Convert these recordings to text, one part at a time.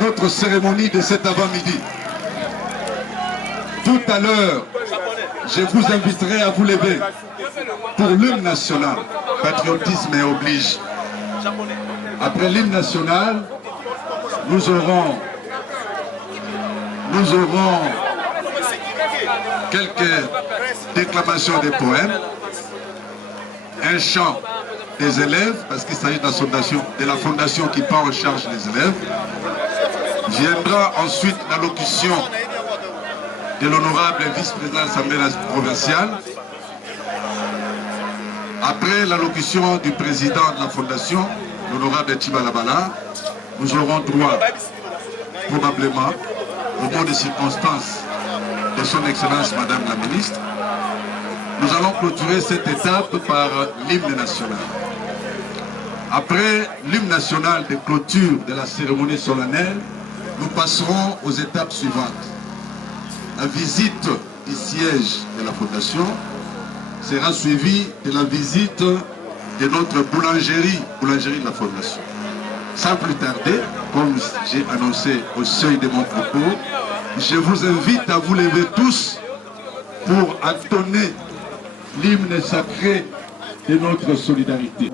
Notre cérémonie de cet avant-midi. Tout à l'heure, je vous inviterai à vous lever pour l'hymne national. Patriotisme oblige. Après l'hymne national, nous aurons quelques déclamations de poèmes, un chant des élèves, parce qu'il s'agit de la fondation qui prend en charge les élèves. Viendra ensuite l'allocution de l'honorable vice-président de l'Assemblée provinciale. Après l'allocution du président de la fondation, l'honorable Tibalabala, nous aurons droit, probablement, au mot de circonstance de son Excellence Madame la Ministre. Nous allons clôturer cette étape par l'hymne national. Après l'hymne national de clôture de la cérémonie solennelle, nous passerons aux étapes suivantes. La visite du siège de la Fondation sera suivie de la visite de notre boulangerie de la Fondation. Sans plus tarder, comme j'ai annoncé au seuil de mon propos, je vous invite à vous lever tous pour entonner l'hymne sacré de notre solidarité.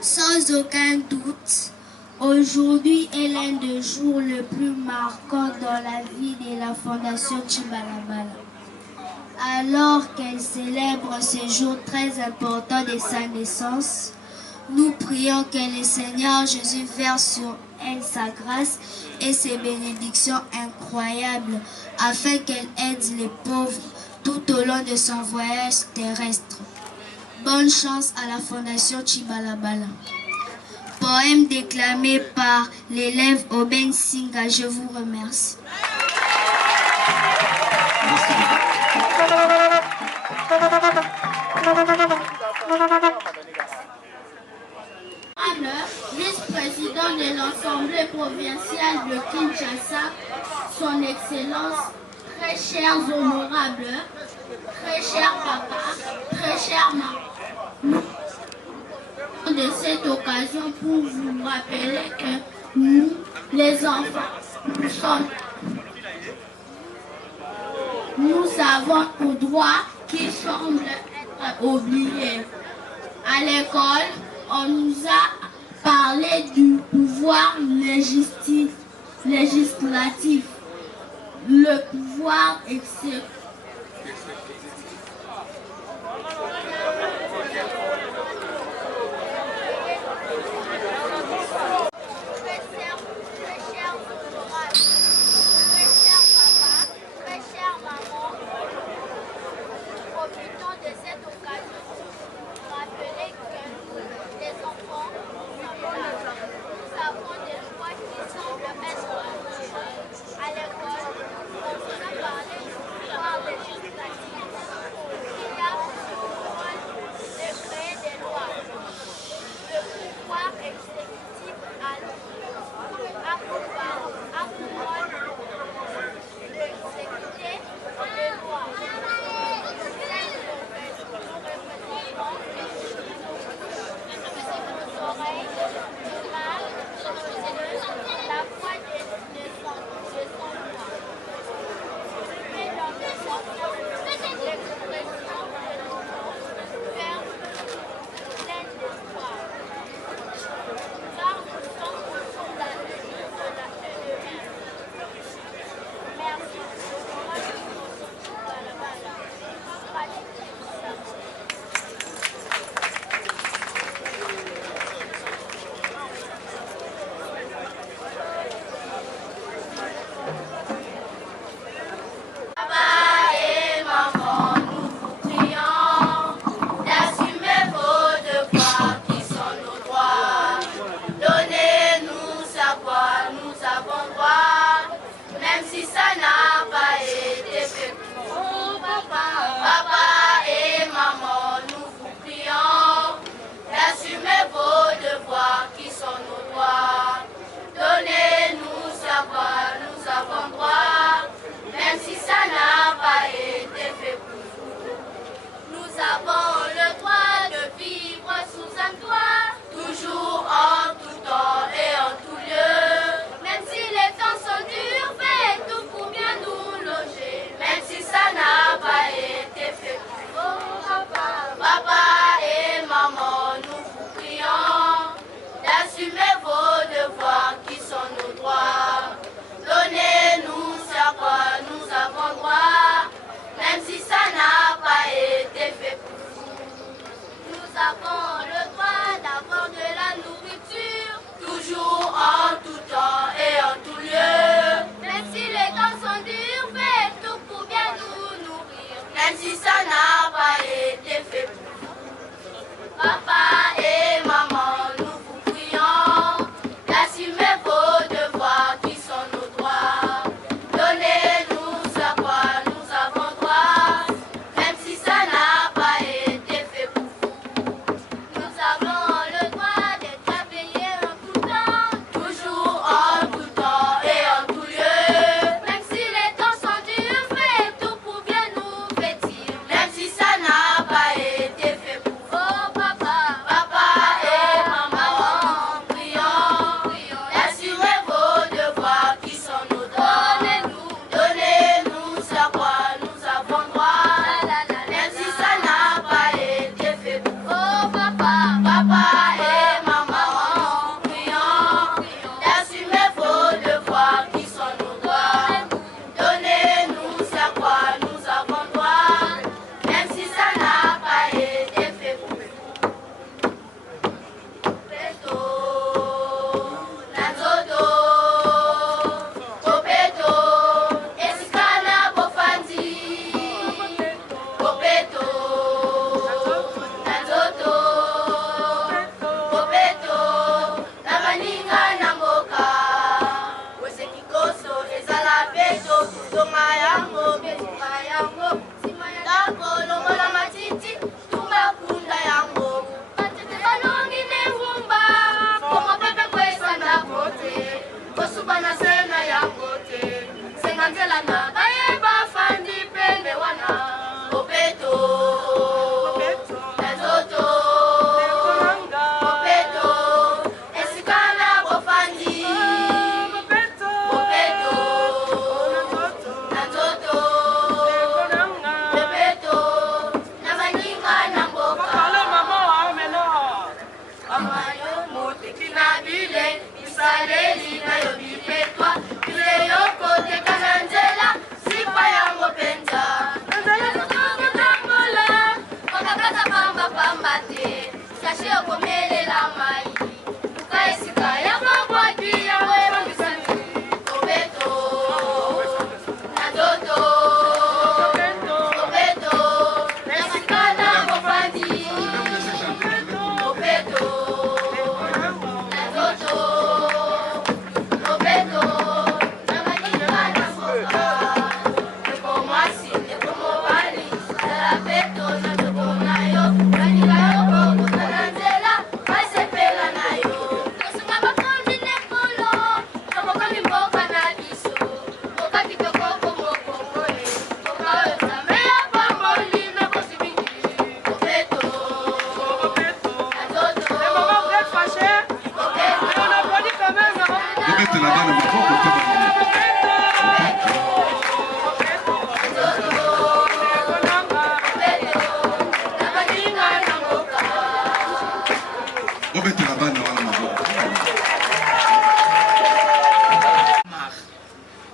Sans Sans aucun doute, aujourd'hui est l'un des jours les plus marquants dans la vie de la Fondation Tchibalabala. Alors qu'elle célèbre ce jour très important de sa naissance, nous prions que le Seigneur Jésus verse sur elle sa grâce et ses bénédictions incroyables afin qu'elle aide les pauvres tout au long de son voyage terrestre. Bonne chance à la Fondation Tchibalabala. Poème déclamé par l'élève Oben Singa. Je vous remercie. Vice-président de l'Assemblée provinciale de Kinshasa, son Excellence, très chers honorables, très cher papa, très cher maman, de cette occasion pour vous rappeler que nous, les enfants, nous avons un droit qui semble être oublié. À l'école, on nous a parlé du pouvoir législatif, le pouvoir exécutif.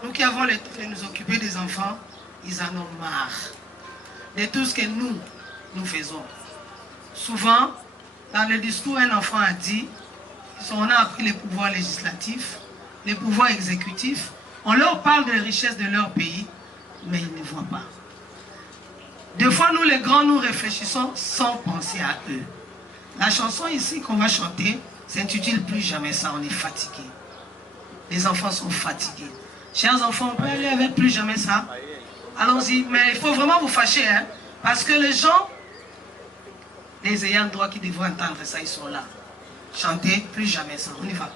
Nous qui avons les de nous occuper des enfants, ils en ont marre de tout ce que nous faisons. Souvent, dans le discours, un enfant a dit, on a appris les pouvoirs législatifs, les pouvoirs exécutifs, on leur parle des richesses de leur pays, mais ils ne voient pas. Des fois, nous les grands, nous réfléchissons sans penser à eux. La chanson ici qu'on va chanter s'intitule Plus jamais ça, on est fatigué. Les enfants sont fatigués. Chers enfants, on peut aller avec Plus jamais ça. Allons-y, mais il faut vraiment vous fâcher, hein, parce que les gens, les ayants droit qui devront entendre ça, ils sont là. Chantez Plus jamais ça, on y va.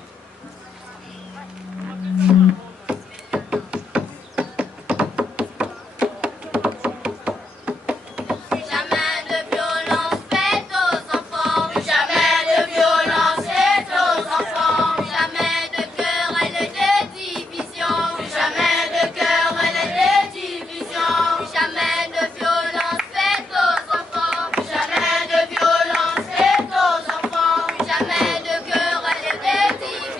Jamais de querelle et de division.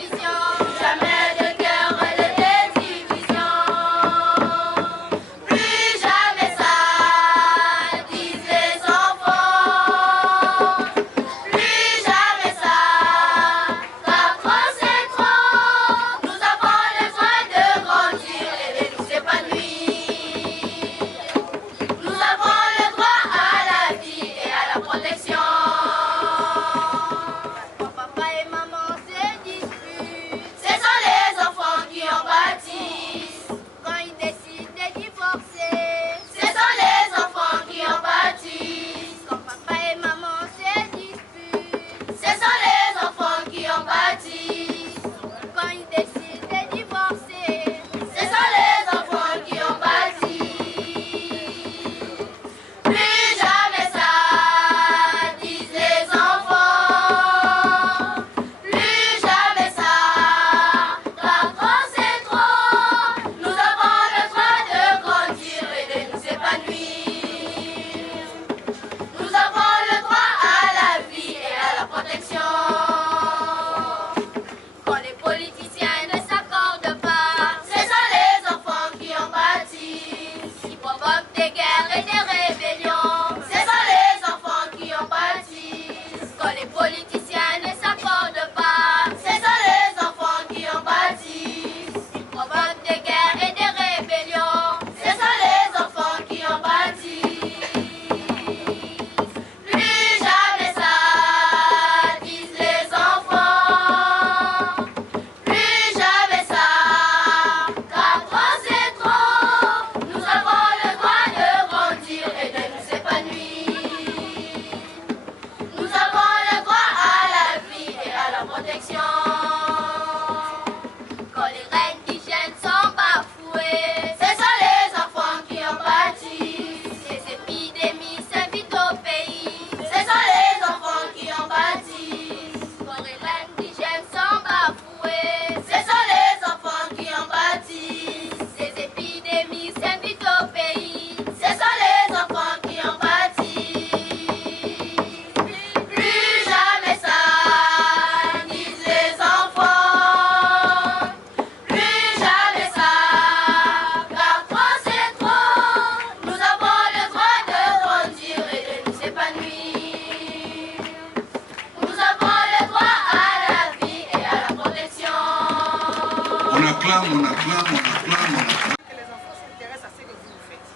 acclame, on acclame, on acclame, on acclame. Que les enfants s'intéressent à ce que vous faites.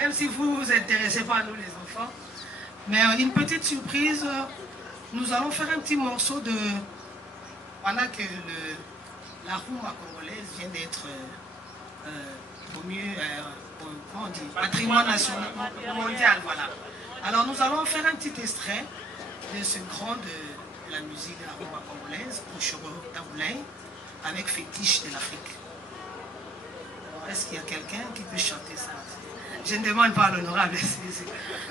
Même si vous ne vous intéressez pas à nous les enfants. Mais une petite surprise, nous allons faire un petit morceau de... Pendant que la rumba congolaise vient d'être promue, comment on dit, patrimoine national, mondial, voilà. Alors nous allons faire un petit extrait de ce grand de la musique de la rumba congolaise, Oshoro Taboulay, avec Fétiche de l'Afrique. Est-ce qu'il y a quelqu'un qui peut chanter ça? Je ne demande pas à l'honorable.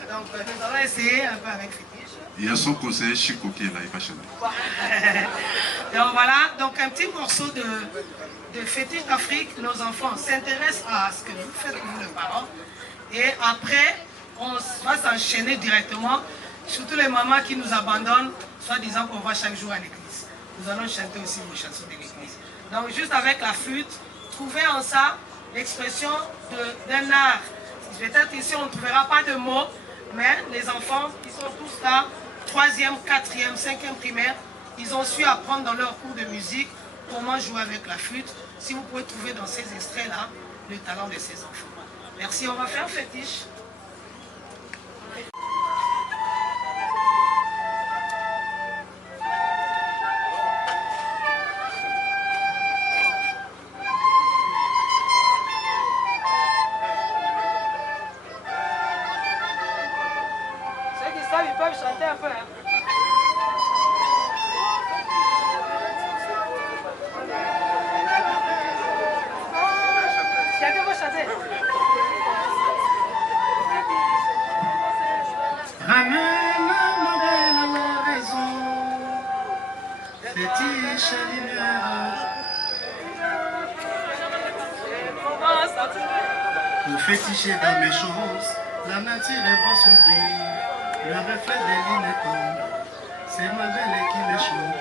Donc nous allons essayer un peu avec Fétiche. Il y a son conseiller Chico qui est là, il va chanter. Donc voilà, donc un petit morceau de Fétiche d'Afrique. Nos enfants s'intéressent à ce que vous faites, vous les parents. Et après, on va s'enchaîner directement, surtout les mamans qui nous abandonnent, soit disant qu'on va chaque jour à l'église. Nous allons chanter aussi vos chansons de l'église. Donc juste avec la flûte, trouvez en ça l'expression d'un art. Peut-être ici on ne trouvera pas de mots, mais les enfants, ils sont tous là, 3e, 4e, 5e primaire, ils ont su apprendre dans leur cours de musique comment jouer avec la flûte. Si vous pouvez trouver dans ces extraits-là le talent de ces enfants. Merci, on va faire Fétiche. Ils peuvent chanter un peu. Hein. Quelqu'un veut chanter? Ramène le modèle à la raison, fétiche lumière. Pour féticher dans mes choses, la nature va s'ouvrir. Le reflet des lignes tombe, c'est ma belle qui me chante.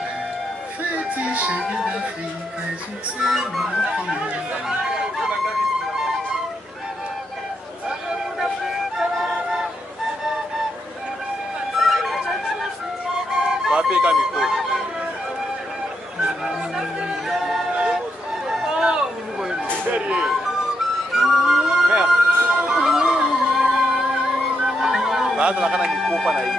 Fétiche d'Afrique, un succès mon premier. Baada kana mikopa na hii.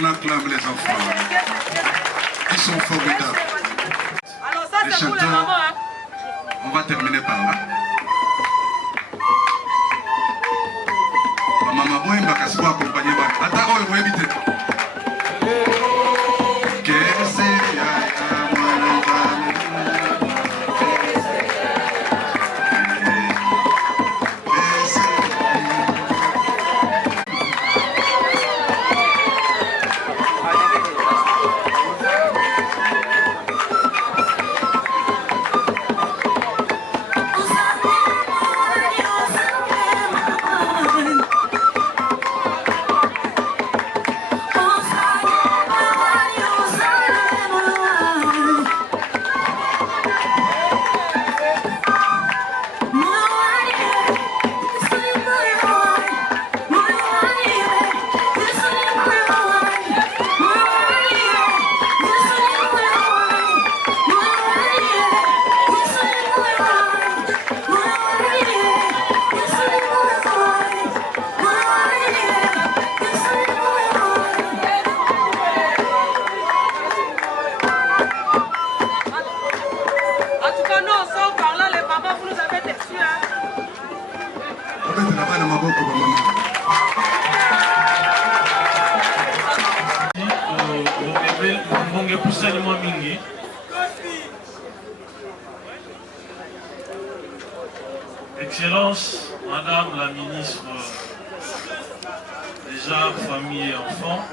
On acclame les enfants. Ils sont formidables. Alors ça c'est pour les mamans. Hein. On va terminer par là. Maman boy mbaka siko accompagner ba. Atako yo éviter. Excellence, Madame la ministre des Arts, Familles et Enfants,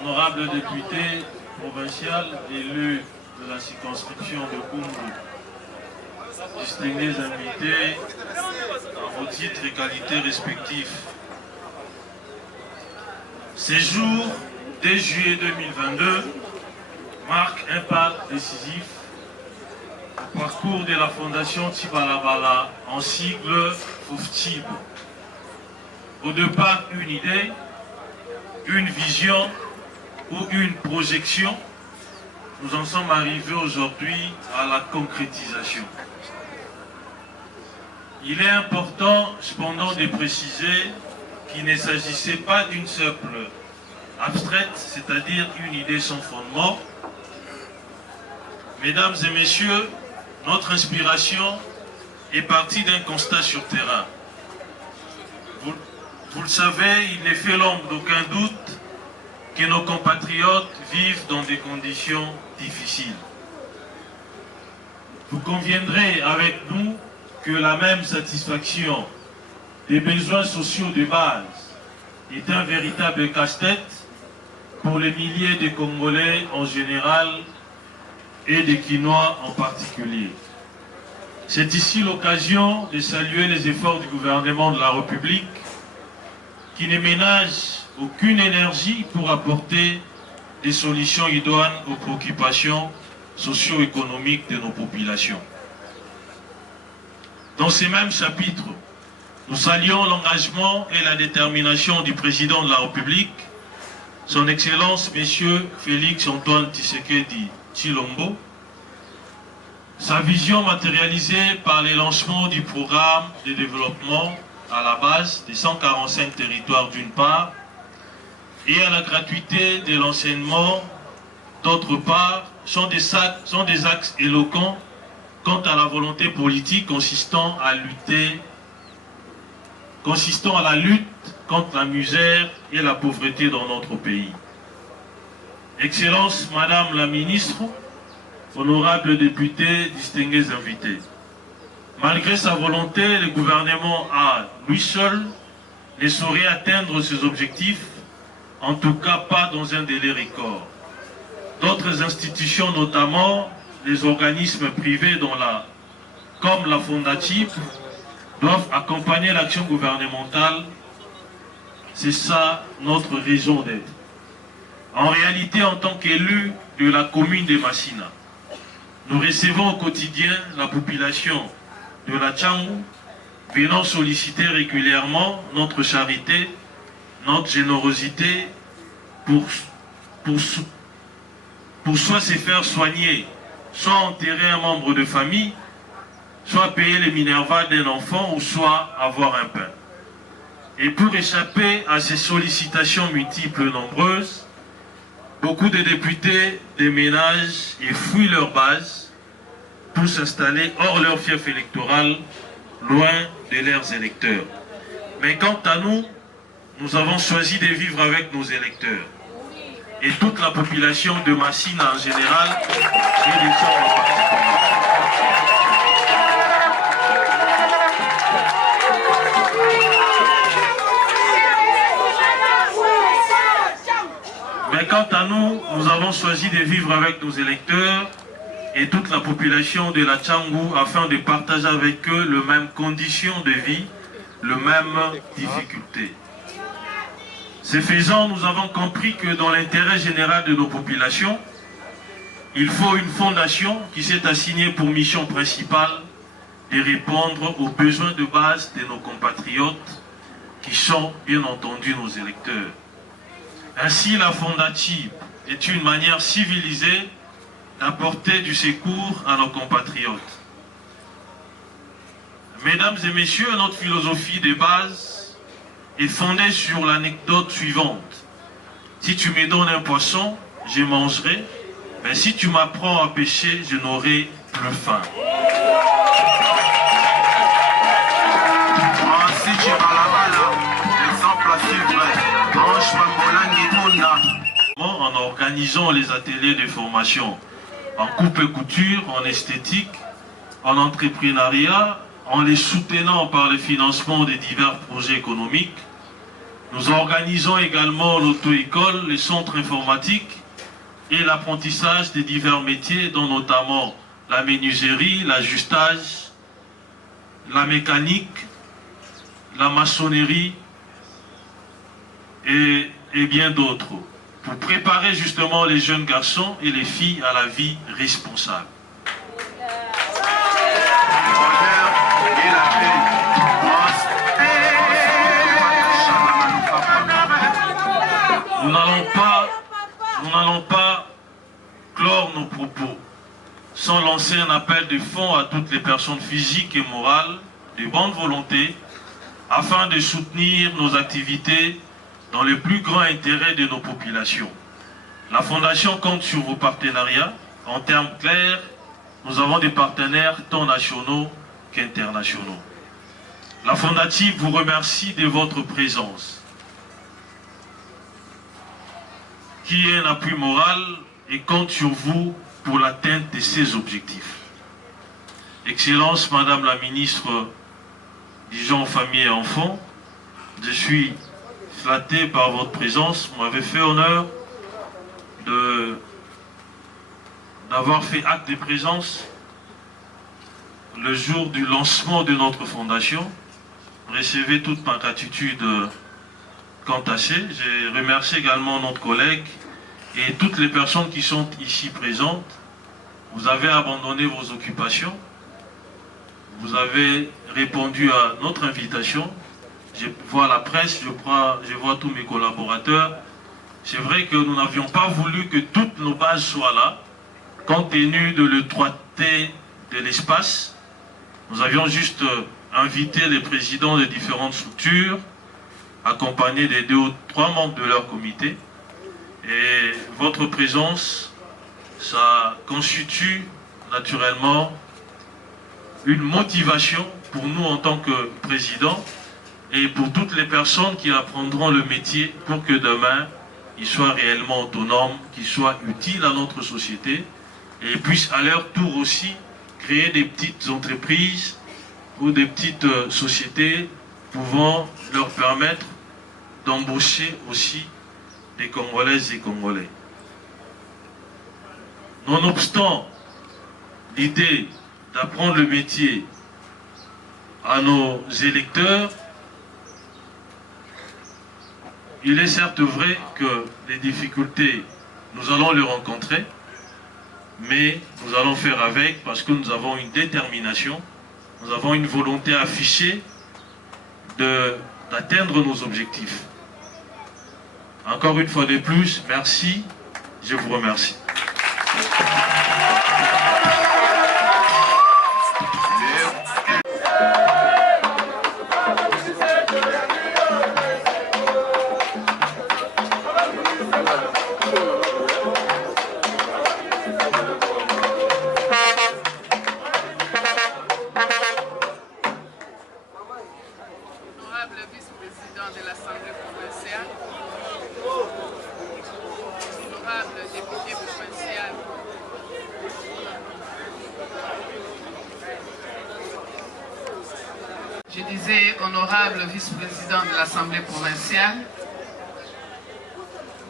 honorable député provincial élu de la circonscription de Kungu, distingués invités, à vos titres et qualités respectifs. Ces jours, dès juillet 2022, marquent un pas décisif au parcours de la Fondation Tibalabala, en sigle FOFTIB. Au départ, une idée, une vision ou une projection, nous en sommes arrivés aujourd'hui à la concrétisation. Il est important cependant de préciser qu'il ne s'agissait pas d'une simple abstraite, c'est-à-dire une idée sans fondement. Mesdames et messieurs, notre inspiration est partie d'un constat sur terrain. Vous le savez, il ne fait l'ombre d'aucun doute que nos compatriotes vivent dans des conditions difficiles. Vous conviendrez avec nous que la même satisfaction des besoins sociaux de base est un véritable casse-tête pour les milliers de Congolais en général et des Quinois en particulier. C'est ici l'occasion de saluer les efforts du gouvernement de la République qui ne ménage aucune énergie pour apporter des solutions idoines aux préoccupations socio-économiques de nos populations. Dans ces mêmes chapitres, nous saluons l'engagement et la détermination du président de la République, son Excellence M. Félix Antoine Tshisekedi Tshilombo, sa vision matérialisée par les lancements du programme de développement à la base des 145 territoires d'une part, et à la gratuité de l'enseignement d'autre part, sont des axes éloquents quant à la volonté politique consistant à la lutte contre la misère et la pauvreté dans notre pays. Excellence Madame la Ministre, honorables députés, distingués invités, malgré sa volonté, le gouvernement à lui seul ne saurait atteindre ses objectifs, en tout cas pas dans un délai record. D'autres institutions, notamment les organismes privés comme la Fondatip, doivent accompagner l'action gouvernementale. C'est ça notre raison d'être. En réalité, en tant qu'élus de la commune de Massina, nous recevons au quotidien la population de la Tchangou venant solliciter régulièrement notre charité, notre générosité pour soit se faire soigner, soit enterrer un membre de famille, soit payer les minervales d'un enfant ou soit avoir un pain. Et pour échapper à ces sollicitations multiples et nombreuses, beaucoup de députés déménagent et fuient leur base pour s'installer hors leur fief électoral, loin de leurs électeurs. Mais quant à nous, nous avons choisi de vivre avec nos électeurs. Et toute la population de Massina en général et des gens en particulier. Mais quant à nous, nous avons choisi de vivre avec nos électeurs et toute la population de la Tchangou afin de partager avec eux les mêmes conditions de vie, les mêmes difficultés. Ce faisant, nous avons compris que dans l'intérêt général de nos populations, il faut une fondation qui s'est assignée pour mission principale de répondre aux besoins de base de nos compatriotes qui sont bien entendu nos électeurs. Ainsi, la Fondatip est une manière civilisée d'apporter du secours à nos compatriotes. Mesdames et messieurs, notre philosophie de base est fondée sur l'anecdote suivante. Si tu me donnes un poisson, je mangerai, mais si tu m'apprends à pêcher, je n'aurai plus faim. En organisant les ateliers de formation en coupe et couture, en esthétique, en entrepreneuriat, en les soutenant par le financement de divers projets économiques, nous organisons également l'auto-école, les centres informatiques et l'apprentissage des divers métiers, dont notamment la menuiserie, l'ajustage, la mécanique, la maçonnerie et bien d'autres, pour préparer justement les jeunes garçons et les filles à la vie responsable. Nous n'allons pas clore nos propos sans lancer un appel de fonds à toutes les personnes physiques et morales de bonne volonté afin de soutenir nos activités dans le plus grand intérêt de nos populations. La Fondation compte sur vos partenariats. En termes clairs, nous avons des partenaires tant nationaux qu'internationaux. La Fondative vous remercie de votre présence, qui est un appui moral et compte sur vous pour l'atteinte de ces objectifs. Excellence, Madame la Ministre des Gens, Familles et Enfants, je suis flatté par votre présence. Vous m'avez fait honneur d'avoir fait acte de présence le jour du lancement de notre fondation. Recevez toute ma gratitude quant à ça. Je remercie également notre collègue et toutes les personnes qui sont ici présentes. Vous avez abandonné vos occupations. Vous avez répondu à notre invitation. Je vois la presse, je vois tous mes collaborateurs. C'est vrai que nous n'avions pas voulu que toutes nos bases soient là, compte tenu de l'étroiteté de l'espace. Nous avions juste invité les présidents de différentes structures, accompagnés des 2 ou 3 membres de leur comité. Et votre présence, ça constitue naturellement une motivation pour nous en tant que président et pour toutes les personnes qui apprendront le métier pour que demain, ils soient réellement autonomes, qu'ils soient utiles à notre société et puissent à leur tour aussi créer des petites entreprises ou des petites sociétés pouvant leur permettre d'embaucher aussi des Congolaises et Congolais. Nonobstant l'idée d'apprendre le métier à nos électeurs, il est certes vrai que les difficultés, nous allons les rencontrer, mais nous allons faire avec parce que nous avons une détermination, nous avons une volonté affichée d'atteindre nos objectifs. Encore une fois de plus, merci, je vous remercie. Je disais honorable vice-président de l'Assemblée provinciale,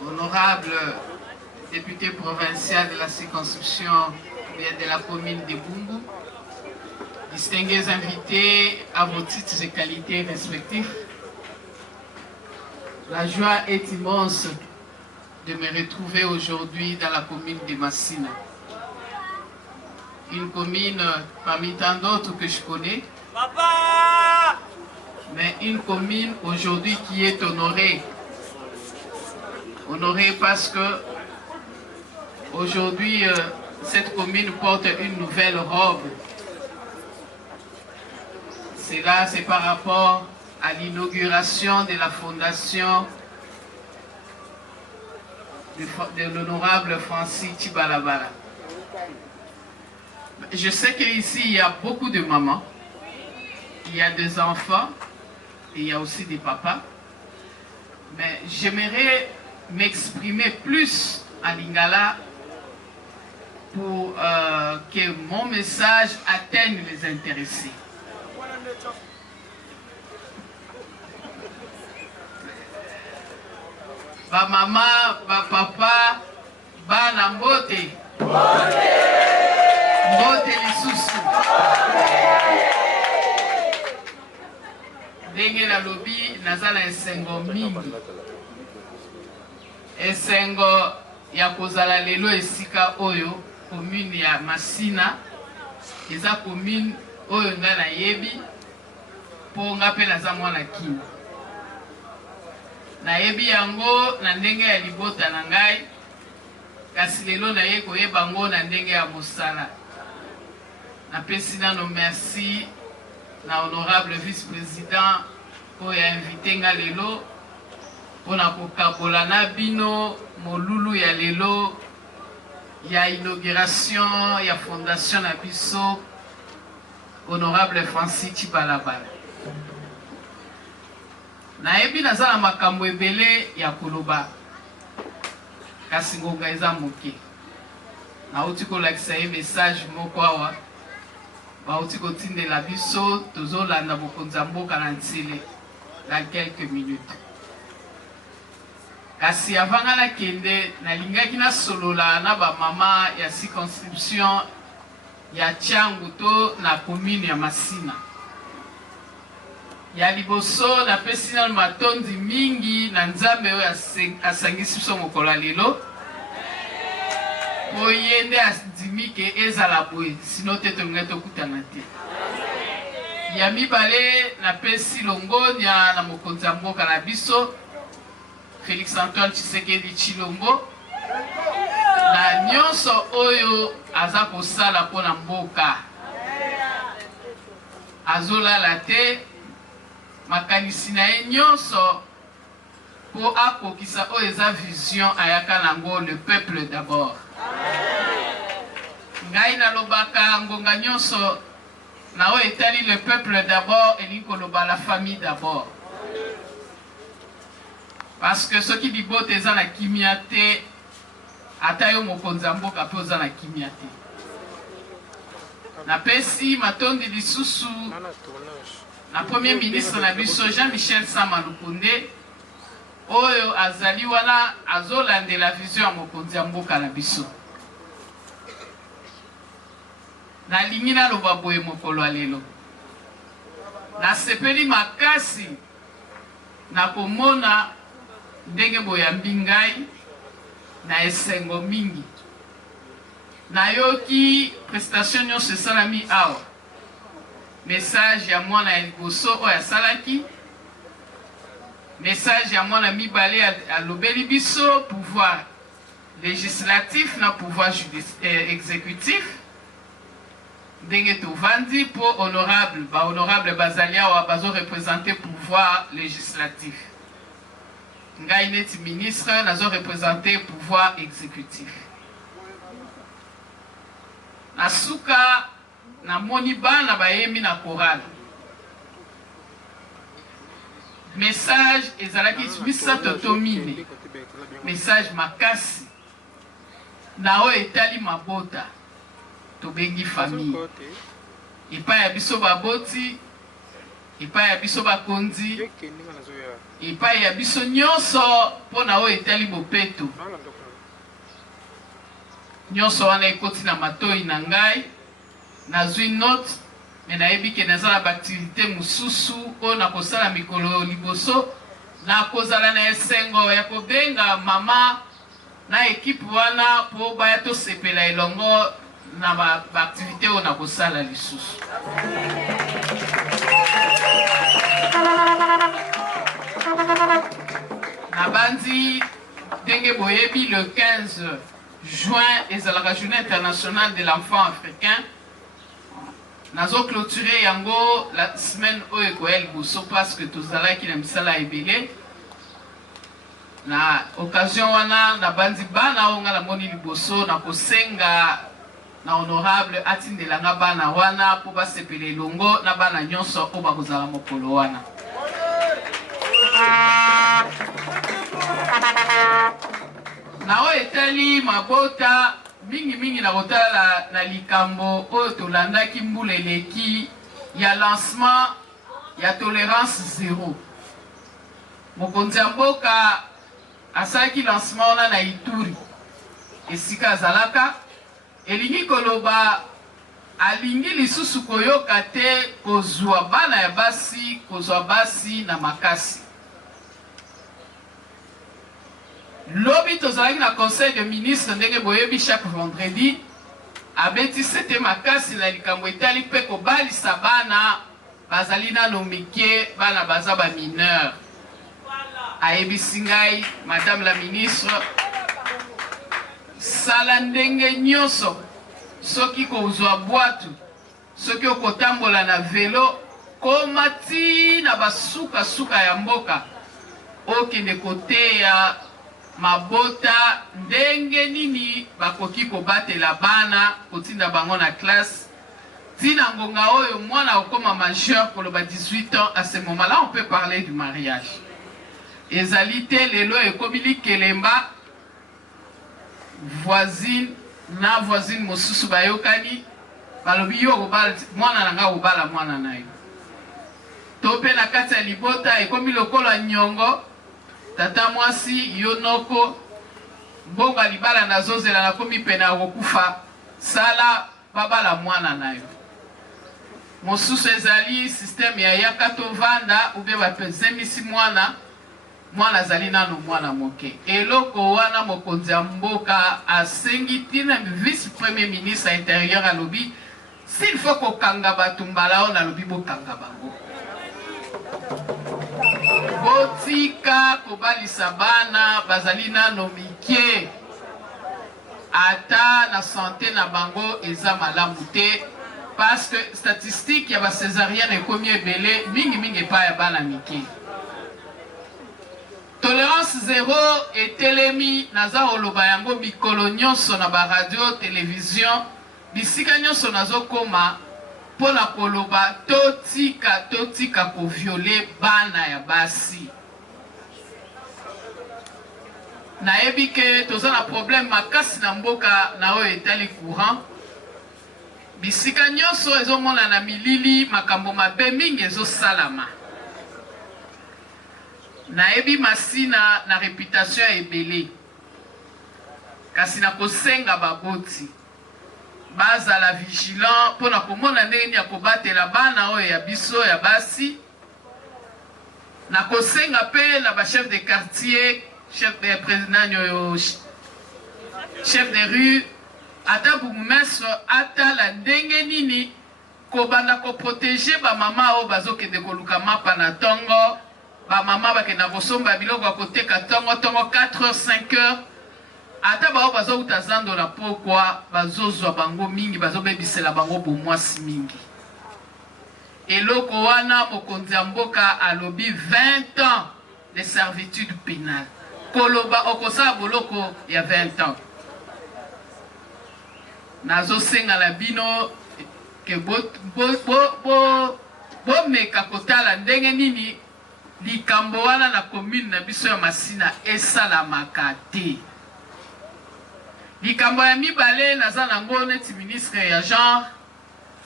honorable député provincial de la circonscription de la commune de Bumbu, distingués invités à vos titres et qualités respectifs, la joie est immense de me retrouver aujourd'hui dans la commune de Massina. Une commune parmi tant d'autres que je connais, mais une commune aujourd'hui qui est honorée. Honorée parce que aujourd'hui cette commune porte une nouvelle robe. Cela, c'est par rapport à l'inauguration de la fondation de l'honorable Francis Tchibalabala. Je sais qu'ici, il y a beaucoup de mamans, il y a des enfants, et il y a aussi des papas. Mais j'aimerais m'exprimer plus en lingala pour que mon message atteigne les intéressés. Ba maman, ba papa, ba na mbote. Mbote lisusu. Ndenge na lobi nazala esengo mingi. Esengo ya kozala lelo esika oyo commune ya Masina eza commune oyo nga na yebi po nga pe naza mwana kini. Na yebi yango na ndenge ya libota na ngai kasi lelo na ye koyeba ngo na ndenge ya mosala. Napesi nano merci na honorable vice-président oyo ya invité nga lelo pona kokabola na bino molulu ya lelo ya inauguration ya fondation na biso honorable Francis Chibalabala. Nayebi naza na makambo ebele ya koloba kasi ngonga eza moke. Nauti kolakisa ye message moko awa bauti kotindela biso tozolanda bokonzi ya mboka na Ntsile dans quelques minutes. Kasi avanga na kende nalingaki na solola na ba mama ya circonscription ya Tchangu to na commune ya Masina. Ya liboso na pesi na matondi mingi na Nzambe oyo asangisi biso mokolo lelo. Oyende asdimike ezala boye sino te tonga tokutana te. Ya mibale na pesi longonya na mokonzi ya mboka na biso Félix Antoine Tshisekedi Tshilombo na nyonso oyo aza kosala mpona mboka. Azolala te makanisi na ye nyonso po akokisa oyo eza vision ayaka nango le peuple d'abord. Ngai nalobaka ngonga nyonso na oyo etali le peuple d'abord elingi koloba la famille d'abord. Parce que ceux qui libote eza na kimia te ata yo mokonzi ya mboka pe oza na kimia te. Napesi matondi lisusu na premier ministre na biso Jean-Michel Sama Lukonde oyo azali wana azolandela vision ya mokonzi ya mboka na biso. Nalingi naloba boye mokolo lelo. Nasepeli makasi na komona ndenge boyambi ngai na esengo mingi. Nayoki prestation nyonso esalami awa. Message ya mwana ya liboso oyo asalaki. Message ya mwana mibale alobeli biso pouvoir législatif na pouvoir exécutif. Ndenge tovandi po honorable, ba honorable bazali awa bazo représenter pouvoir législatif. Ngai neti ministre nazo représenter pouvoir exécutif. Nasuka na moni bana bayemi na chorale. Message ezalaki misato tomine. Message makasi. Na o etali mabota. Tobengi famille. Epa ya biso baboti, epa ya biso bakonzi, epa ya biso nyonso pona o etali bopeto. Nyonso wana ekoti na matoi na ngai, nazwi note, me nayebi ke nazala baaktivité mosusu oyo nakosala mikolo liboso, nakozala na esengo ya kobenga mama na ekipe wana po baya tosepela elongo na baaktivité oyo nakosala lisusu. Nabandi ndenge boyebi le 15 juin ezalaka journée internationale de l'enfant africain. Nazo clôturer yango la semaine oyo ekoya liboso parce que tozalaki na misala ebele. Na occasion wana nabandi bana oyo nga namoni liboso na kosenga na honorable atindelanga bana wana po basepela elongo na bana nyonso oyo bakozala mokolo wana. Na oyo etali mabota mingi na kotala na likambo oyo tolandaki mbula eleki ya lancement ya tolérance zéro. Mokonzi ya mboka asalaki lancement wana na Ituri esika azalaka elingi koloba alingi lisusu koyoka te kozwa bana ya basi kozwa basi na makasi. Lobi tozalaki na conseil de ministre ndenge boyebi chaque vendredi abeti sete makasi na likambo etali mpe kobalisa bana bazali nano mike bana baza ba mineur. Ayebisi ngai madame la ministre sala ndenge nyonso soki kozwa bwatu soki okotambola na velo komati na basuka suka ya mboka okende koteya mabota ndenge nini bakoki kobatela bana kotinda bango na classe tina ngonga oyo mwana okoma majeur koloba 18 ans. À ce moment-là on peut parler du mariage. Ezali te lelo ekomili kelemba voisine na voisine mosusu bayokani balobi yo obala mwana nanga obala mwana nayo to pe na kati ya libota ekomi lokola nyongo tata mwasi yo noko bonga libala nazozela nakomi pena kokufa sala babala mwana nayo mosusu ezali systeme ya yaka tovanda ube bapezemisi mwana azali nano mwana moke. Eloko wana mokonzi ya mboka asengi tina vice premier ministre intérieur alobi s'il faut kokanga batu mbala on alobi bokanga bango. Botika kobalisa bana bazali nano mike ata na santé na bango eza malamu te parce que statistique ya ba césarienne ekomi ebele mingi pa ya bana mike. Tolérance zéro et telemi naza oloba yango mikolo nyonso na ba radio télévision bisika nyonso nazo koma pona koloba totika ko violer bana ya basi. Na ebike tozana problème makasi na mboka na oyo etali courant bisika nyonso ezomona na milili makambo mabe mingi ezosalama. Naebi masina na réputation ebele kasi na kosenga baboti bazala vigilant pona komona ndenge ya kobatela bana oyo ya biso ya basi na kosenga pe na ba chef de quartier chef de président chef de rue ata bourgmestre ata la ndenge nini kobanda ko protéger ba mama oyo bazokende koluka mapa na tongo. Ba mama bakenda kosomba biloko ya koteka tongo 4h 5h ata bao bazouta zando la pokwa bazozwa bango mingi bazobebisela bango bomwasi mingi. Eloko wana mokonzi ya mboka alobi 20 ans de servitude pénale koloba okosala boloko ya 20 ans. Nazosenga la bino ke bomeka kotala ndenge nini likambo wana na commune na biso ya Masina esalamaka te. Likambo ya mibale naza nango neti ministre ya genre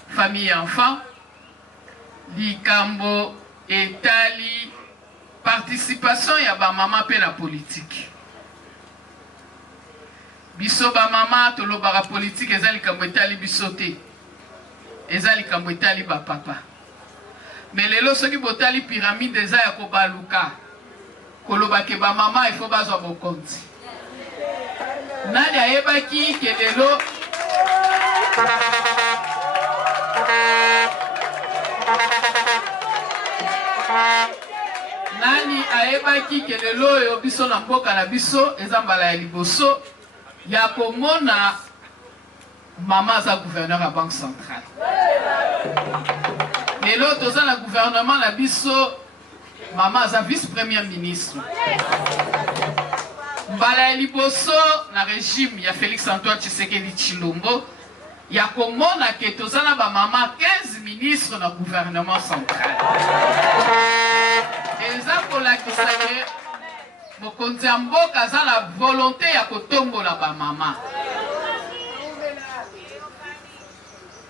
famille et enfant. Likambo etali participation ya ba mama pe na politique. Biso ba mama tolobaka politique eza likambo etali biso te. Eza likambo etali ba papa. Mais lelo soki botali pyramide eza ya kobaluka koloba ke ba mama il faut bazwa bokonzi. Nani ayebaki ke lelo nani ayebaki ke lelo yo biso na mboka na biso eza mbala ya liboso ya komona mama za gouverneur ya banque centrale. Lelo toza na gouvernement na biso mama za vice premier ministre. Mbala ya liboso na régime ya Félix Antoine Tshisekedi Tshilombo ya komona ke toza na ba mama 15 ministres na gouvernement central. Eza kolakisa ke mokonzi ya mboka aza na volonté ya kotombola ba mama.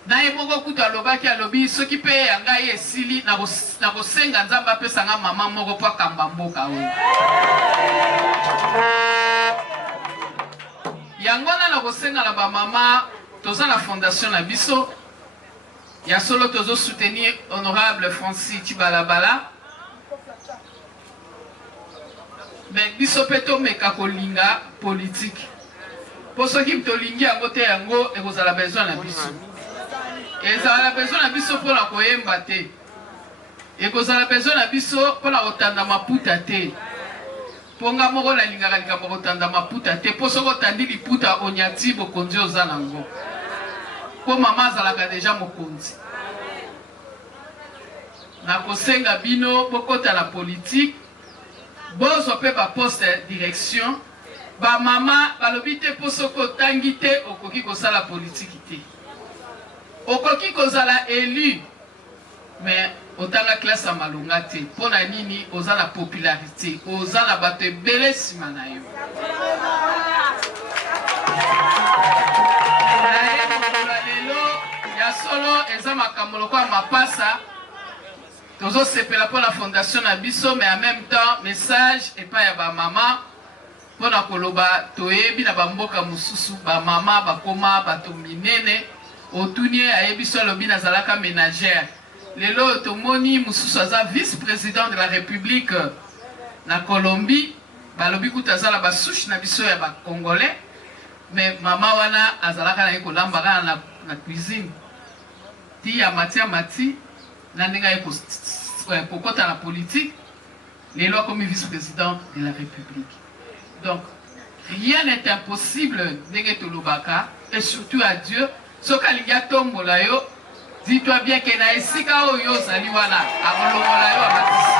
Na ebongo kutu alobaki alobi soki pe ya ngai esili na kosenga nzambe apesanga mama moko po akamba mboka oyo. Yango na kosenga na ba mama toza na fondation na biso Il y a solo tozo soutenir honorable Francis Tibalabala. Mais biso peto meka kolinga politique. Pour ceux qui ont lingi à côté yango et vous avez besoin de biso. Et vous avez besoin de biso pour la koyemba te. Et vous avez besoin de biso pour la otanda maputa te. Pour nga moko la linga kalika pour otanda maputa te. Pour ceux qui ont dit liputa onyati bokonzi ozanango. Pour maman zalaka déjà mokonzi. Na kosenga bino bokota la politique. Bozo pe ba poste direction. Ba mama balobite posoko tangite okoki kosala politique te. Okoki kozala élu. Mais otanga classe malunga te. Pona nini ozala popularité, ozala bato ebele sima na yo. Ya solo eza makambo lokola mapasa. Tozo sepela pour la fondation na biso, mais en même temps message et pas ya ba mama pour na koloba toyebi na bamboka mususu ba mama ba koma bato minene otunie ayebiso lobi na zalaka ménagère. Lelo tomoni mususu aza vice-président de la République na Colombie, ba lobi kutazala ba souche na biso ya ba congolais, mais mama wana azalaka na kolamba na cuisine. Ti ya mati Nandinga pour la politique, les lois comme vice-président de la République. Donc, rien n'est impossible et surtout à Dieu. Ce qu'il tombolayo, dis-toi bien que na esika oyo zaliwana, abolomolayo amatisi.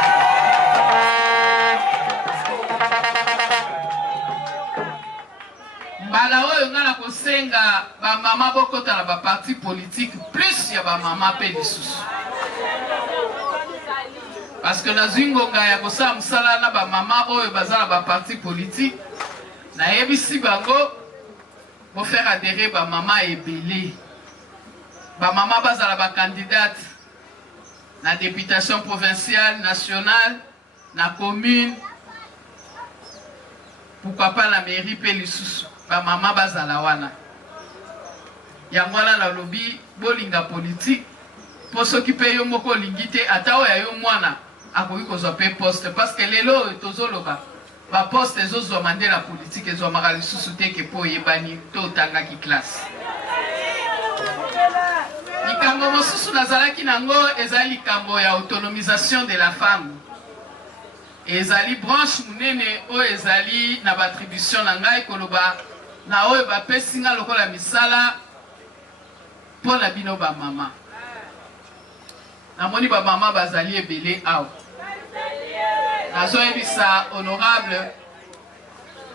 Mbala oyo ngana kosenga ba mama bokota na ba parti politique plus ya ba mama pe lisusu. Parce que na zingonga ya kosa msala na ba mama oyo bazala ba parti politique na yebisi bango bo faire adhérer ba mama ebele. Ba mama bazala ba candidate na députation provinciale, nationale, na commune. Pourquoi pas la mairie pe lisusu. Ba mama bazala wana. Yango wana la lobby bolinga politique pour s'occuper yo moko lingite ata oya yo mwana akoki kozwa pe poste parce que lelo tozoloba ba poste ezozo mande la politique ezo maka lisusu te ke po yebani to tanga ki classe. Likambo mosusu nazalaki nango ezali likambo ya autonomisation de la femme. Ezali branche munene o ezali na battribution na ngai koloba na oyo bapesi nga lokola misala pour la bino ba mama. Namoni ba mama bazali ebele awa. Nazo ebisa honorable.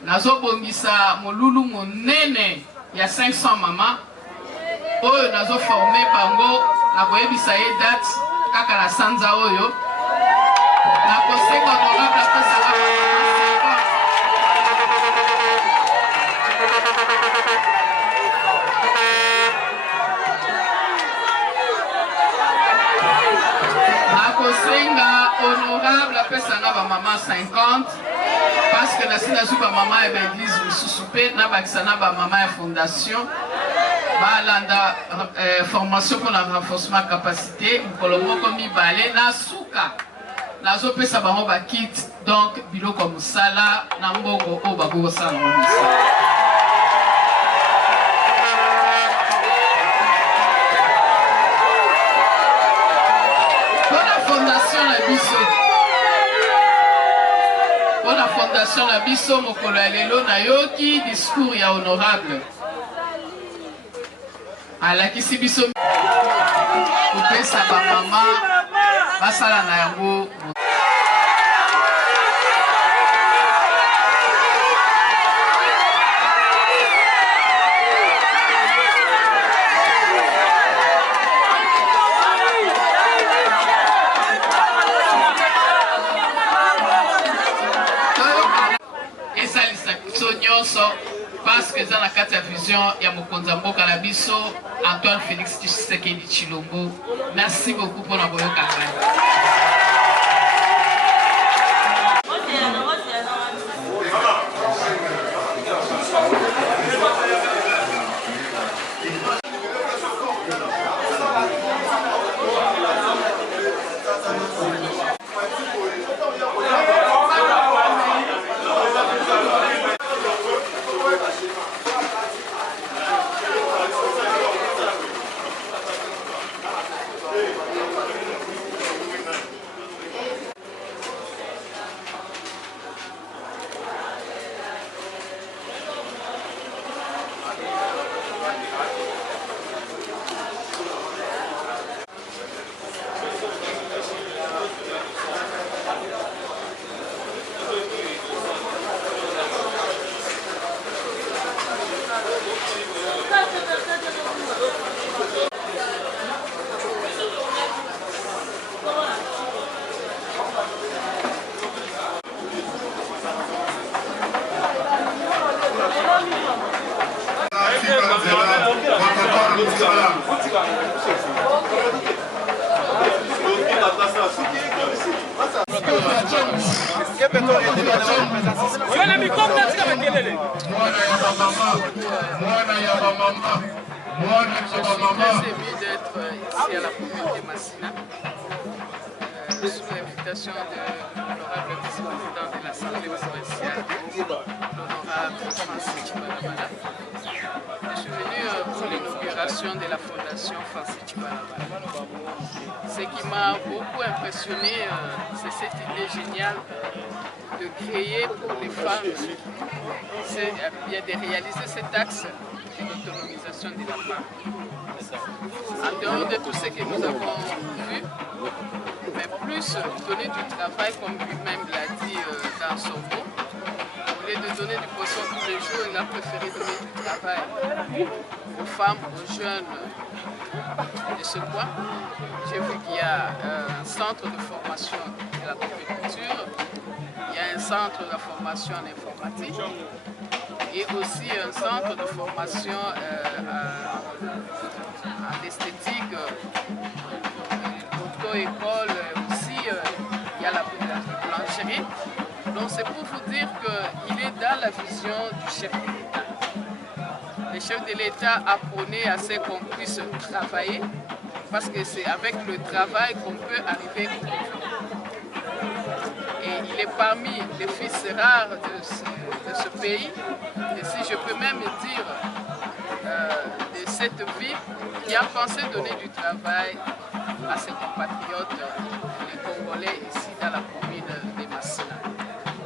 Nazo bongisa molulu monene ya 500 mama. Oyo nazo former bango na koyebisa ye date kaka na sanza oyo. Na kosenga honorable apesa la Kosenga honorable apesanga ba mama 50 parce que nasina su ba mama ya église mususupe na bakisana ba mama ya fondation ba landa formation pour le renforcement capacité mkolomoko mibale na suka nazo pesa bango ba kit donc biloko musala na mbongo o babo sala musala. Pour la fondation la biso mokolo ya lelo na yoki discours ya honorable alakisi biso kopesa ba mama basala na yango. Parce que dans la carte de vision, il y a Mokonza Mboka na biso, Antoine Félix Tshisekedi Tshilombo. Merci beaucoup pour l'envoyer au Cameroun. d'être ici à la commune de Massina sous l'invitation de l'honorable vice-président de l'Assemblée provinciale, l'honorable Francis Chibalabala. Je suis venu pour l'inauguration de la fondation Francis Chibalabala. Ce qui m'a beaucoup impressionné, c'est cette idée géniale de créer pour les femmes, de réaliser cet axe de l'autonomisation de la femme. En dehors de tout ce que nous avons vu, mais plus donner du travail, comme lui-même l'a dit dans son mot. Au lieu de donner du poisson tous les jours, il a préféré donner du travail aux femmes, aux jeunes de ce coin. J'ai vu qu'il y a un centre de formation de la culture, il y a un centre de formation en informatique et aussi un centre de formation en esthétique, auto-école aussi, il y a la boulangerie. Donc c'est pour vous dire qu'il est dans la vision du chef de l'État. Le chef de l'État apprenait à ce qu'on puisse travailler parce que c'est avec le travail qu'on peut arriver au développement. Et il est parmi les fils rares de ce pays, et si je peux même dire de cette vie, qui a pensé donner du travail à ses compatriotes, les Congolais, ici dans la commune de Massina.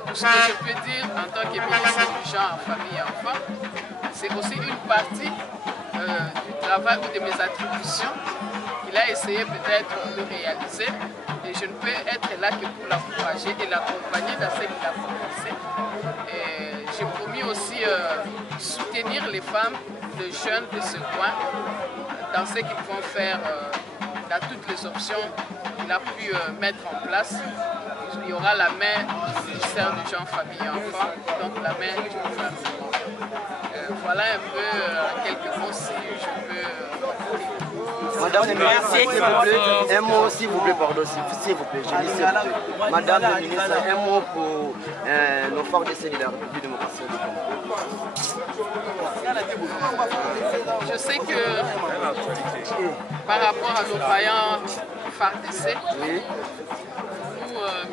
Tout ce que je peux dire en tant que ministre du genre, famille et enfants, c'est aussi une partie du travail ou de mes attributions qu'il a essayé peut-être de réaliser. Et je ne peux être là que pour l'encourager et l'accompagner dans ce qu'il a commencé. J'ai promis aussi soutenir les femmes, les jeunes de ce coin, dans ce qu'ils vont faire, dans toutes les options qu'il a pu mettre en place. Il y aura la main du ministère du genre, famille et enfants, donc la main du gouvernement. Voilà un peu quelques mots si je peux. Madame la ministre, s'il vous plaît, un mot s'il vous plaît, pardon, s'il vous plaît, je dis s'il vous plaît. Madame la ministre, un mot pour nos forces de solidarité de la République démocratique du Congo. Je sais que par rapport à nos vaillants FARDC, nous,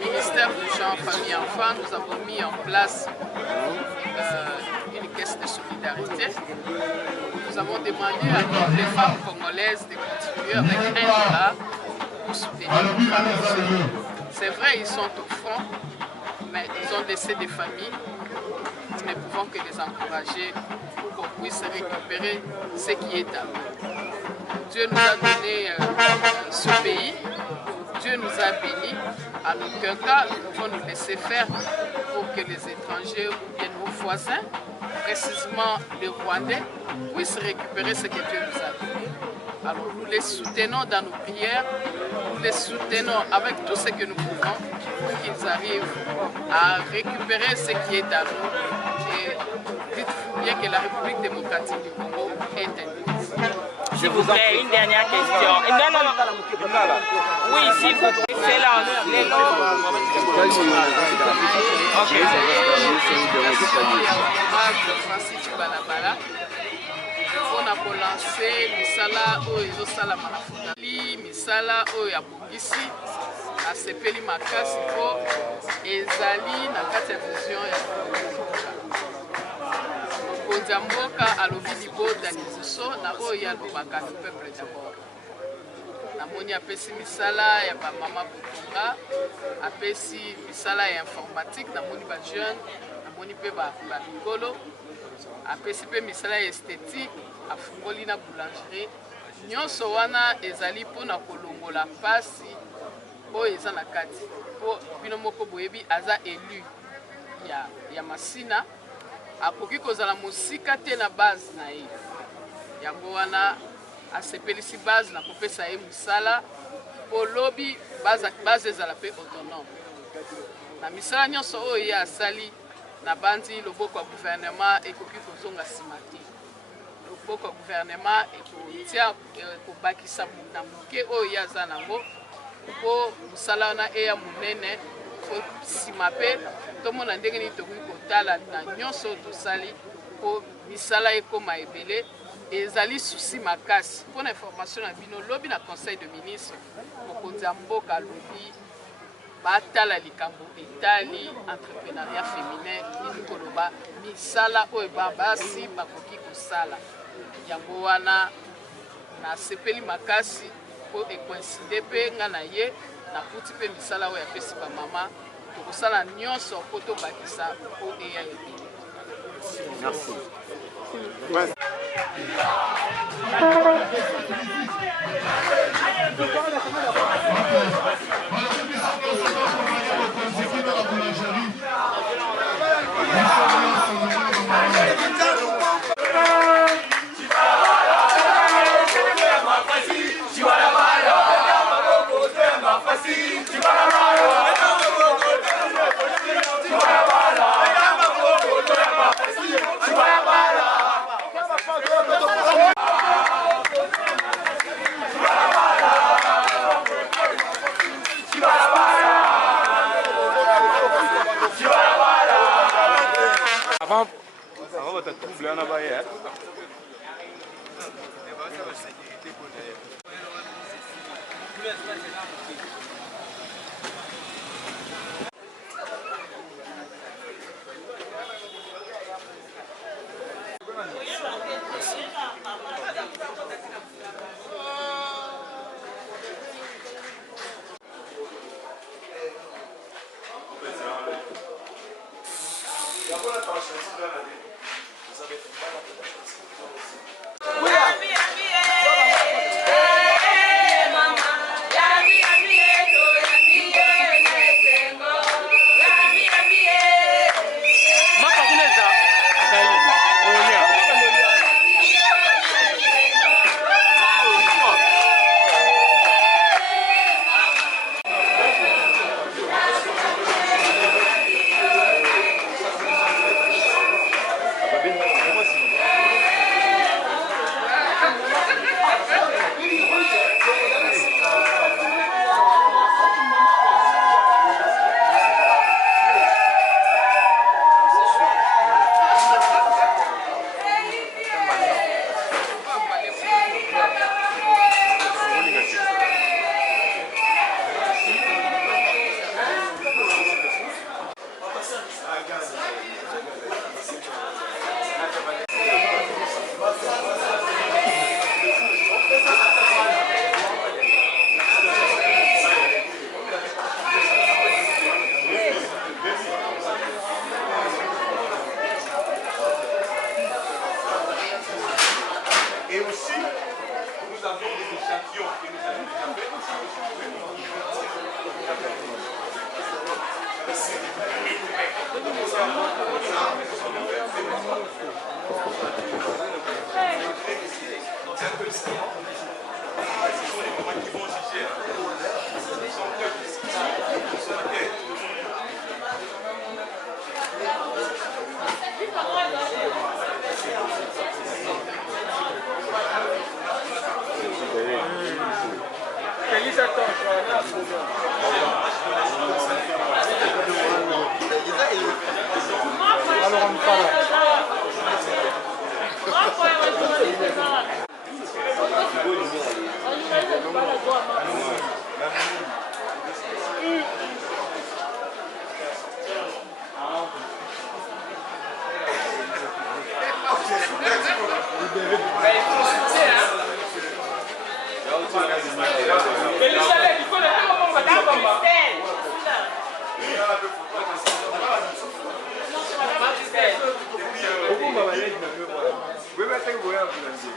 ministère du genre, famille et enfants, nous avons mis en place une caisse de solidarité. Nous avons demandé à toutes les femmes congolaises de continuer avec $1 pour soutenir les femmes. C'est vrai, ils sont au front, mais ils ont laissé des familles. Nous ne pouvons que les encourager pour qu'on puisse récupérer ce qui est à nous. Dieu nous a donné ce pays, Dieu nous a bénis. En aucun cas, nous devons nous laisser faire pour que les étrangers ou bien nos voisins, précisément les Rwandais, puissent récupérer ce que Dieu nous a donné. Alors nous les soutenons dans nos prières, nous les soutenons avec tout ce que nous pouvons pour qu'ils arrivent à récupérer ce qui est à nous. Et dites-vous bien que la République démocratique du Congo est indivisible. S'il vous plaît, une dernière question. Non. Oui, s'il vous plaît, c'est là. Francis Chibalabala. On a lancé misala oyo ezosalama na fondali misala oyo abongisi asepeli makasi po ezali na kati ya vision ya mokonzi ya mboka alobi libota liboso na oyo alobaka le peuple d'abord. Namoni apesi misala ya bamama botonga, apesi misala ya informatique, namoni bajeune, namoni mpe bamikolo, apesi mpe misala ya esthétique, afungoli na boulangerie. Nyonso wana ezali mpona kolongola mpasi oyo eza na kati po bino moko boyebi aza élu ya Massina, akoki kozala mosika te na base na ye. Yango wana asepelisi base na kopesa ye misala po lobi base ezala mpe autonome. Na misala nyonso oyo ye asali na bandi loboko ya gouvernement ekoki kozonga nsima te. mboka gouvernement ekotia kobakisa na moke oyo ye aza nango mpo mosala wana eya monene po nsima mpe tomona ndenge nini tokoki kotala na nyonso oyo tosali mpo misala ekoma ebele ezali susi makasi. Mpona information na bino lobi na conseil de ministre mokonzi ya mboka alobi batala likambo etali entrepreneuriat féminin nini koloba misala oyo basi bakoki kosala yango wana nasepeli makasi mpo ekoinside mpe nga na ye nakuti mpe misala oyo apesi bamama tokosala nyonso mpo tobakisa mpo eya ebele. Merci. Avant votre trouble, on a baillé.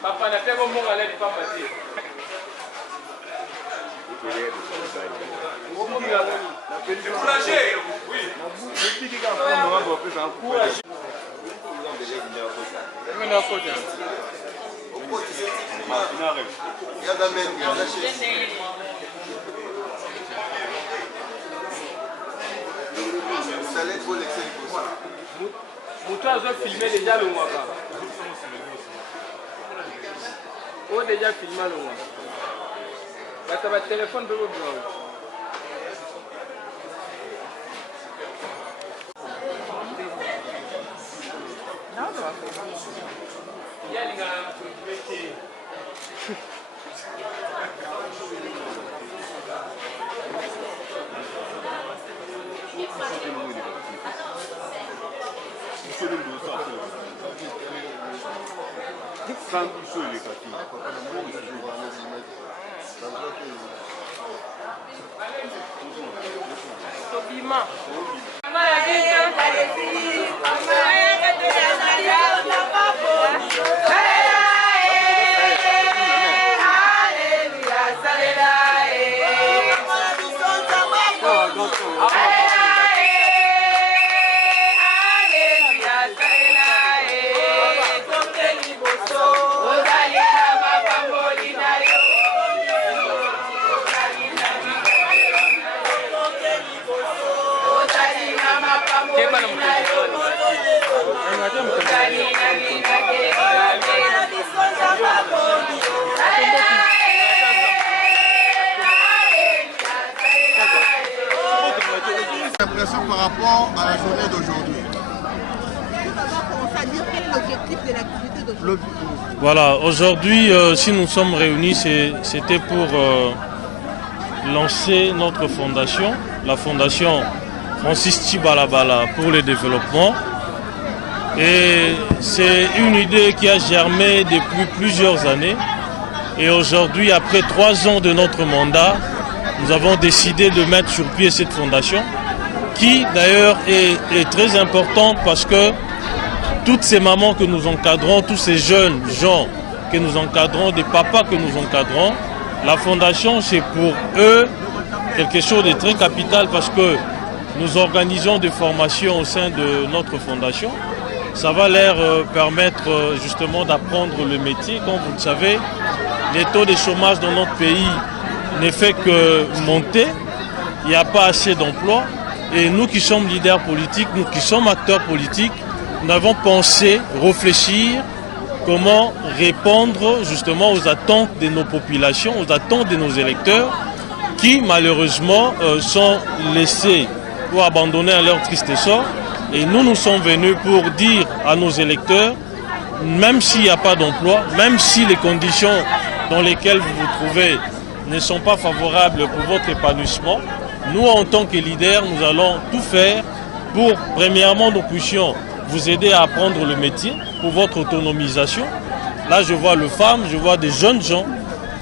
Papa n'a fait bon à l'aide, papa. Le boulanger, oui. Mouton a filmé déjà le Waka. On a déjà filmé le monde. Ça va téléphone de l'autre. L'impression par rapport à la journée d'aujourd'hui. Quel est l'objectif de l'activité d'aujourd'hui? Voilà, aujourd'hui, si nous sommes réunis, c'était pour lancer notre fondation, la fondation Francis Chibalabala pour le développement. Et c'est une idée qui a germé depuis plusieurs années. Et aujourd'hui, après 3 ans de notre mandat, nous avons décidé de mettre sur pied cette fondation, qui d'ailleurs est très importante parce que toutes ces mamans que nous encadrons, tous ces jeunes gens que nous encadrons, des papas que nous encadrons, la fondation c'est pour eux quelque chose de très capital parce que nous organisons des formations au sein de notre fondation. Ça va leur permettre justement d'apprendre le métier. Comme vous le savez, les taux de chômage dans notre pays ne fait que monter. Il n'y a pas assez d'emplois. Et nous qui sommes leaders politiques, nous qui sommes acteurs politiques, nous avons pensé, réfléchir comment répondre justement aux attentes de nos populations, aux attentes de nos électeurs qui malheureusement sont laissés ou abandonnés à leur triste sort. Et nous sommes venus pour dire à nos électeurs, même s'il n'y a pas d'emploi, même si les conditions dans lesquelles vous vous trouvez ne sont pas favorables pour votre épanouissement, nous, en tant que leaders, nous allons tout faire pour, premièrement, nous puissions vous aider à apprendre le métier pour votre autonomisation. Là, je vois les femmes, je vois des jeunes gens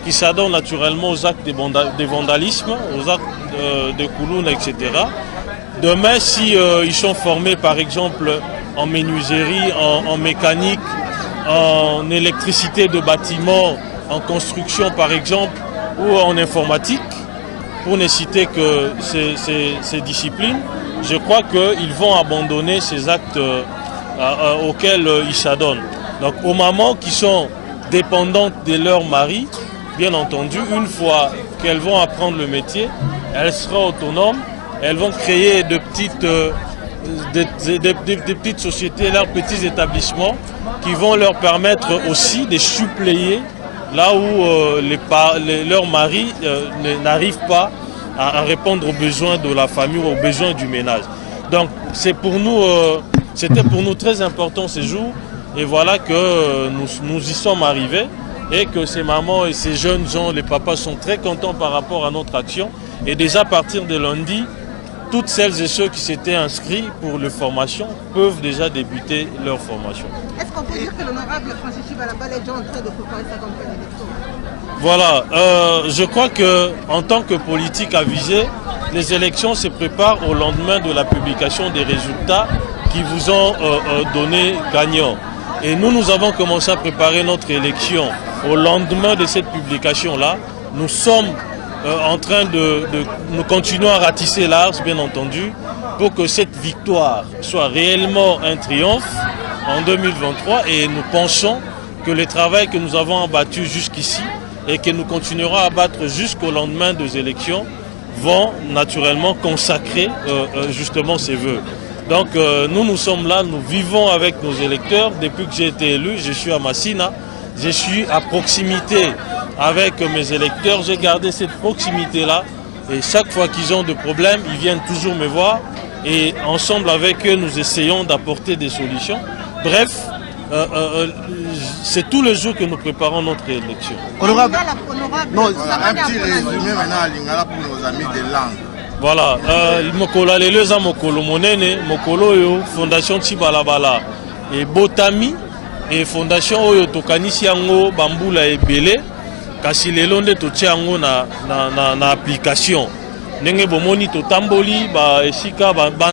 qui s'adonnent naturellement aux actes de vandalisme, aux actes de kouloune, etc. Demain, si ils sont formés, par exemple, en menuiserie, en mécanique, en électricité de bâtiments, en construction, par exemple, ou en informatique, pour ne citer que ces disciplines, je crois qu'ils vont abandonner ces actes auxquels ils s'adonnent. Donc aux mamans qui sont dépendantes de leur mari, bien entendu, une fois qu'elles vont apprendre le métier, elles seront autonomes, elles vont créer de petites sociétés, leurs petits établissements qui vont leur permettre aussi de suppléer là où leurs maris n'arrivent pas à répondre aux besoins de la famille ou aux besoins du ménage. Donc c'était pour nous très important ce jour et voilà que nous y sommes arrivés et que ces mamans et ces jeunes gens, les papas sont très contents par rapport à notre action et déjà à partir de lundi, toutes celles et ceux qui s'étaient inscrits pour les formations peuvent déjà débuter leur formation. Est-ce qu'on peut dire que l'honorable Francis Chibalabala est déjà en train de préparer sa campagne électorale? Voilà, je crois qu'en tant que politique avisé, les élections se préparent au lendemain de la publication des résultats qui vous ont donné gagnant. Et nous avons commencé à préparer notre élection au lendemain de cette publication-là. Nous sommes en train nous continuons à ratisser l'art, bien entendu, pour que cette victoire soit réellement un triomphe en 2023 et nous pensons que le travail que nous avons abattu jusqu'ici et que nous continuerons à abattre jusqu'au lendemain des élections vont naturellement consacrer justement ces vœux. Donc nous sommes là, nous vivons avec nos électeurs. Depuis que j'ai été élu, je suis à Massina. je suis à proximité avec mes électeurs, j'ai gardé cette proximité-là. Et chaque fois qu'ils ont des problèmes, ils viennent toujours me voir. Et ensemble avec eux, nous essayons d'apporter des solutions. Bref, c'est tous les jours que nous préparons notre élection. Honorable. Non, un petit résumé maintenant à Lingala pour nos amis de langue. Voilà, mokolo leleza mokolo monene, mokolo yo Fondation Chibalabala et Botami et Fondation Oyo tokanisi yango bambula ebele kasi lelo nde totia yango na application. Ndenge bomoni totamboli ba esika ba